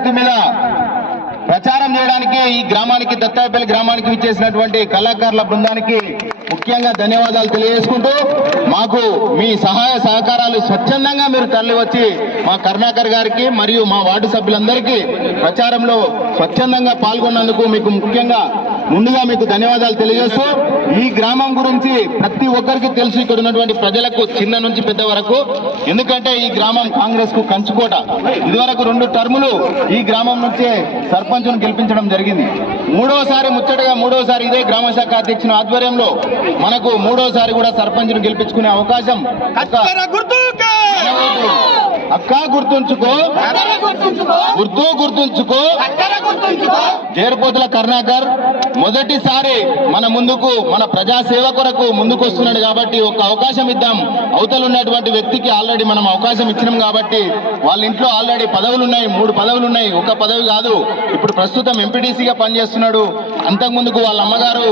గుర్తు మీద ప్రచారం చేయడానికి ఈ గ్రామానికి దత్తాయపల్లి గ్రామానికి విచ్చేసినటువంటి కళాకారుల బృందానికి ముఖ్యంగా ధన్యవాదాలు తెలియజేసుకుంటూ మాకు మీ సహాయ సహకారాలు స్వచ్ఛందంగా మీరు తరలి వచ్చి మా కరుణాకర్ గారికి మరియు మా వార్డు సభ్యులందరికీ ప్రచారంలో స్వచ్ఛందంగా పాల్గొన్నందుకు మీకు ముఖ్యంగా ముందుగా మీకు ధన్యవాదాలు తెలియజేస్తూ ఈ గ్రామం గురించి ప్రతి ఒక్కరికి తెలుసు, ఇక్కడ ఉన్నటువంటి ప్రజలకు చిన్న నుంచి పెద్ద వరకు. ఎందుకంటే ఈ గ్రామం కాంగ్రెస్ కు కంచుకోట. ఇదివరకు 2 టర్ములు ఈ గ్రామం నుంచే సర్పంచ్ను గెలిపించడం జరిగింది. మూడోసారి ఇదే గ్రామ శాఖ అధ్యక్షుని ఆధ్వర్యంలో మనకు 3వసారి కూడా సర్పంచ్ను గెలిపించుకునే అవకాశం. అక్క గుర్తుంచుకో, గుర్తుంచుకో. జేరుపోతుల కరుణాకర్ మొదటిసారి మన ముందుకు మన ప్రజాసేవ కొరకు ముందుకు వస్తున్నాడు కాబట్టి ఒక అవకాశం ఇద్దాం. అవతల ఉన్నటువంటి వ్యక్తికి ఆల్రెడీ మనం అవకాశం ఇచ్చినాం కాబట్టి వాళ్ళ ఇంట్లో ఆల్రెడీ పదవులు ఉన్నాయి, 3 పదవులు ఉన్నాయి, ఒక పదవి కాదు. ఇప్పుడు ప్రస్తుతం ఎంపీటీసీగా పనిచేస్తున్నాడు. అంతకుముందుకు వాళ్ళ అమ్మగారు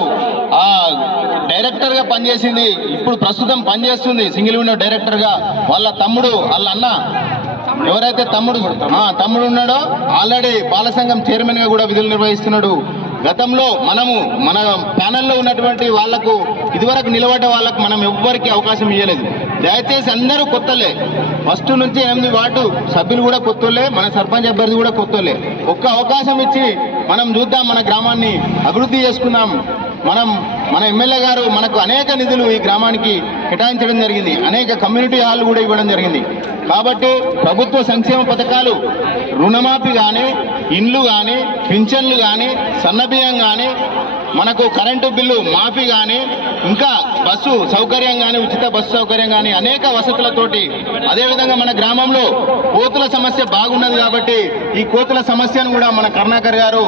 డైరెక్టర్ గా పనిచేసింది, ఇప్పుడు ప్రస్తుతం పనిచేస్తుంది సింగిల్ విండో డైరెక్టర్ గా. వాళ్ళ తమ్ముడు, వాళ్ళ అన్న ఎవరైతే తమ్ముడు ఉన్నాడో ఆల్రెడీ బాల సంఘం చైర్మన్ గా కూడా విధులు నిర్వహిస్తున్నాడు. గతంలో మనము మన ప్యానెల్లో ఉన్నటువంటి వాళ్లకు ఇదివరకు నిలబడ్డ వాళ్ళకు మనం ఎవ్వరికి అవకాశం ఇవ్వలేదు. దయచేసి అందరూ కొత్తలే, ఫస్ట్ నుంచి 8 వార్డు సభ్యులు కూడా కొత్తలే, మన సర్పంచ్ అభ్యర్థి కూడా కొత్తలే. ఒక్క అవకాశం ఇచ్చి మనం చూద్దాం, మన గ్రామాన్ని అభివృద్ధి చేసుకుందాం. మన ఎమ్మెల్యే గారు మనకు అనేక నిధులు ఈ గ్రామానికి కేటాయించడం జరిగింది, అనేక కమ్యూనిటీ హాల్ కూడా ఇవ్వడం జరిగింది. కాబట్టి ప్రభుత్వ సంక్షేమ పథకాలు, రుణమాఫీ కానీ, ఇండ్లు కానీ, పింఛన్లు కానీ, సన్నబియ్యం కానీ, మనకు కరెంటు బిల్లు మాఫీ కానీ, ఇంకా బస్సు సౌకర్యం కానీ, ఉచిత బస్సు సౌకర్యం కానీ, అనేక వసతులతోటి. అదేవిధంగా మన గ్రామంలో కోతుల సమస్య బాగున్నది కాబట్టి ఈ కోతుల సమస్యను కూడా మన కరుణాకర్ గారు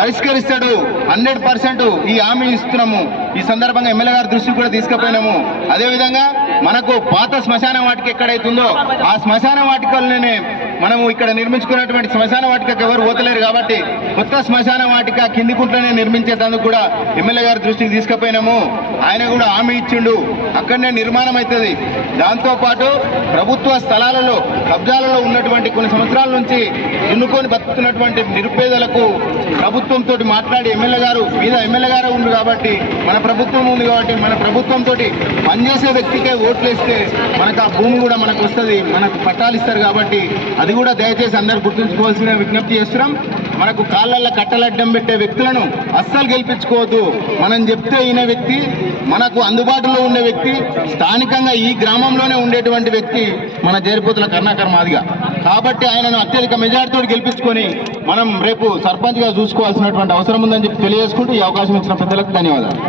పరిష్కరిస్తాడు. 100% ఈ హామీ ఇస్తున్నాము. ఈ సందర్భంగా ఎమ్మెల్యే గారి దృష్టికి కూడా తీసుకుపోయినాము. అదేవిధంగా మనకు పాత శ్మశాన వాటిక ఎక్కడైతుందో ఆ శ్మశాన వాటికలనే మనము ఇక్కడ నిర్మించుకున్నటువంటి శ్మశాన వాటికకు ఎవరు పోతలేరు కాబట్టి కొత్త శ్మశాన వాటిక కింది కుంట్లోనే నిర్మించేందుకు కూడా ఎమ్మెల్యే గారి దృష్టికి తీసుకుపోయినాము. ఆయన కూడా హామీ ఇచ్చిండు, అక్కడనే నిర్మాణం అవుతుంది. దాంతోపాటు ప్రభుత్వ స్థలాలలో కబ్జాలలో ఉన్నటువంటి కొన్ని సంవత్సరాల నుంచి ఎన్నుకొని బతుకుతున్నటువంటి నిరుపేదలకు ప్రభుత్వంతో మాట్లాడి ఎమ్మెల్యే గారు ఉంది కాబట్టి మన ప్రభుత్వం ఉంది కాబట్టి మన ప్రభుత్వంతో పనిచేసే వ్యక్తికే ఓట్లు వేస్తే మనకు ఆ భూమి కూడా మనకు వస్తుంది, మనకు పట్టాలు ఇస్తారు. కాబట్టి అది కూడా దయచేసి అందరూ గుర్తుంచుకోవాల్సిన విజ్ఞప్తి చేస్తున్నాం. మనకు కాళ్ళల్లో కట్టలడ్డం పెట్టే వ్యక్తులను అస్సలు గెలిపించుకోవద్దు. మనం చెప్తే ఈయన వ్యక్తి, మనకు అందుబాటులో ఉండే వ్యక్తి, స్థానికంగా ఈ గ్రామంలోనే ఉండేటువంటి వ్యక్తి మన జేరుపోతుల కరుణాకర్ మాదిగ. కాబట్టి ఆయనను అత్యధిక మెజార్టీతో గెలిపించుకొని మనం రేపు సర్పంచ్గా చూసుకోవాల్సినటువంటి అవసరం ఉందని చెప్పి తెలియజేసుకుంటూ ఈ అవకాశం ఇచ్చిన పెద్దలకు ధన్యవాదాలు.